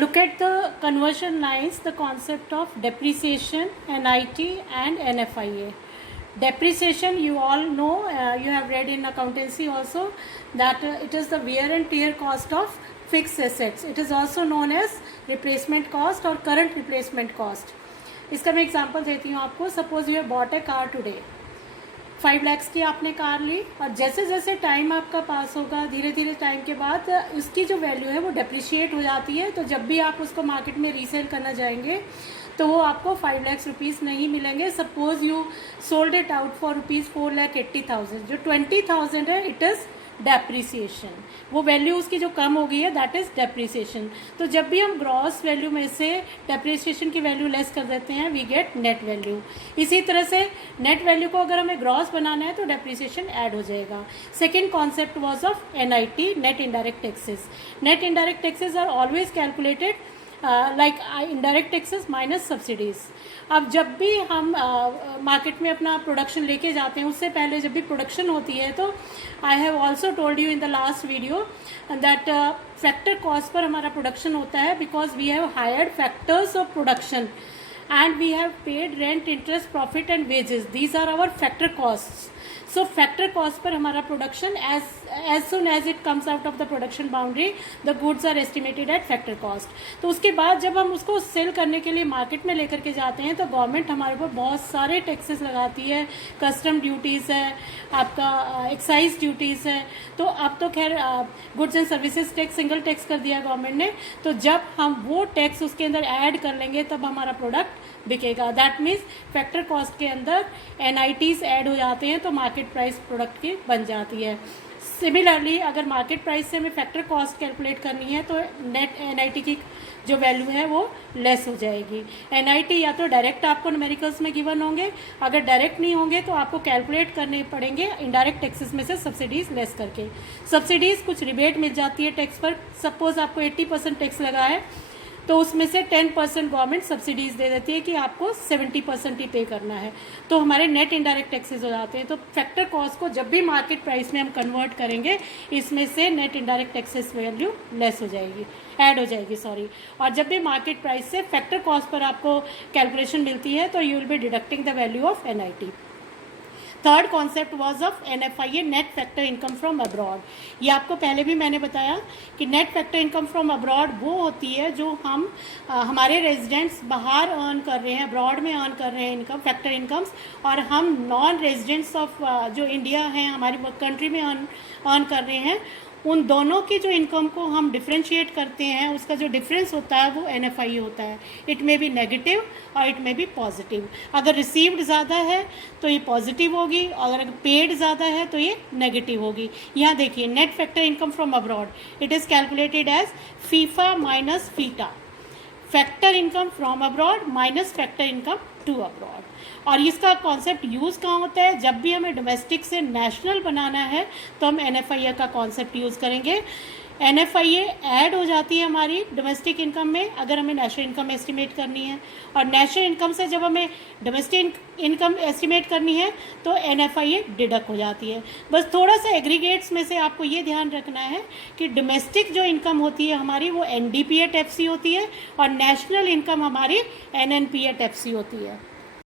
Look at the conversion lines, the concept of depreciation, NIT and NFIA. Depreciation, you all know, you have read in accountancy also, that it is the wear and tear cost of fixed assets. It is also known as replacement cost or current replacement cost. इसका मैं example देती हूँ आपको. Suppose you have bought A car today, 5 lakhs की आपने car ली, और जैसे जैसे टाइम आपका पास होगा, धीरे धीरे टाइम के बाद उसकी जो वैल्यू है वो डेप्रिशिएट हो जाती है. तो जब भी आप उसको मार्केट में रीसेल करना जाएंगे तो वो आपको 5 lakhs रुपीज़ नहीं मिलेंगे. Suppose you sold it out for rupees 4,80,000, जो 20,000 है, इट इज़ डेप्रिसिएशन. वो वैल्यू उसकी जो कम हो गई है, दैट इज़ डेप्रिसिएशन. तो जब भी हम ग्रॉस वैल्यू में से डेप्रिसिएशन की वैल्यू लेस कर देते हैं, वी गेट नेट वैल्यू. इसी तरह से नेट वैल्यू को अगर हमें ग्रॉस बनाना है तो डेप्रिसिएशन ऐड हो जाएगा. Second concept was of NIT, net indirect taxes. Net indirect taxes are always calculated like indirect taxes minus subsidies. अब जब भी हम मार्केट में अपना प्रोडक्शन लेके जाते हैं, उससे पहले जब भी प्रोडक्शन होती है, तो I have also told you in the last video that factor cost पर हमारा प्रोडक्शन होता है, because we have hired factors of production and we have paid rent, interest, profit and wages. These are our factor costs. So factor cost पर हमारा production as soon as it comes out of the production boundary, the goods are estimated at factor cost. तो उसके बाद जब हम उसको cell करने के लिए मार्केट में लेकर के जाते हैं, तो गवर्नमेंट हमारे ऊपर बहुत सारे टैक्सेस लगाती है. कस्टम ड्यूटीज़ है, आपका एक्साइज ड्यूटीज़ है. तो अब तो खैर goods and services tax single tax कर दिया गवर्नमेंट ने. तो जब हम वो टैक्स उसके अंदर ऐड कर लेंगे तब हमारा प्रोडक्ट बिकेगा. दैट मीन्स फैक्टर कॉस्ट के अंदर NITs ऐड हो जाते हैं, तो मार्केट प्राइस प्रोडक्ट की बन जाती है. सिमिलरली अगर मार्केट प्राइस से हमें फैक्टर कॉस्ट कैलकुलेट करनी है, तो नेट NIT की जो वैल्यू है वो लेस हो जाएगी. NIT या तो डायरेक्ट आपको न्यूमेरिकल्स में गिवन होंगे, अगर डायरेक्ट नहीं होंगे तो आपको कैलकुलेट करने पड़ेंगे इनडायरेक्ट टैक्सेस में से सब्सिडीज़ लेस करके. सब्सिडीज़ कुछ रिबेट मिल जाती है टैक्स पर. सपोज आपको 80% टैक्स लगा है, तो उसमें से 10% गवर्नमेंट सब्सिडीज़ दे देती है कि आपको 70% ही पे करना है. तो हमारे नेट इनडायरेक्ट टैक्सेस हो जाते हैं. तो फैक्टर कॉस्ट को जब भी मार्केट प्राइस में हम कन्वर्ट करेंगे, इसमें से net indirect taxes value less हो जाएगी, ऐड हो जाएगी, सॉरी. और जब भी मार्केट प्राइस से फैक्टर कॉस्ट पर आपको कैलकुलेशन मिलती है, तो you will be deducting the value of NIT. Third concept was of NFIA, net factor income from abroad. ये आपको पहले भी मैंने बताया कि net factor income from abroad वो होती है जो हम हमारे रेजिडेंट्स बाहर अर्न कर रहे हैं, अब्रॉड में अर्न कर रहे हैं इनकम, फैक्टर इनकम्स, और हम नॉन रेजिडेंट्स ऑफ जो इंडिया हैं, हमारी कंट्री में अर्न कर रहे हैं, उन दोनों की जो इनकम को हम डिफ्रेंशिएट करते हैं, उसका जो डिफरेंस होता है वो NFIA होता है. इट मे बी नेगेटिव और इट मे बी पॉजिटिव. अगर रिसीव्ड ज़्यादा है तो ये पॉजिटिव होगी, और अगर पेड ज़्यादा है तो ये नेगेटिव होगी. यहाँ देखिए, net factor income from abroad, it is calculated as FIFA minus FITA. Factor income from abroad minus factor income to abroad. और इसका कॉन्सेप्ट यूज़ कहाँ होता है? जब भी हमें डोमेस्टिक से नेशनल बनाना है तो हम NFIA का कॉन्सेप्ट यूज़ करेंगे. NFIA ऐड हो जाती है हमारी डोमेस्टिक इनकम में अगर हमें नेशनल इनकम एस्टिमेट करनी है, और नेशनल इनकम से जब हमें डोमेस्टिक इनकम एस्टिमेट करनी है तो NFIA डिडक्ट हो जाती है. बस थोड़ा सा एग्रीगेट्स में से आपको ये ध्यान रखना है कि डोमेस्टिक जो इनकम होती है हमारी वो NDPAT FC होती है, और नेशनल इनकम हमारी NNPAT FC होती है.